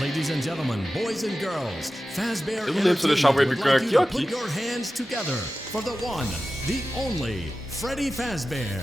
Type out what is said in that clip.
Ladies and gentlemen, boys and girls, Fazbear bunun hepsine şapkayı Entertainment would like bükmek you to yok put ki. your hands together for the one, the only Freddy Fazbear.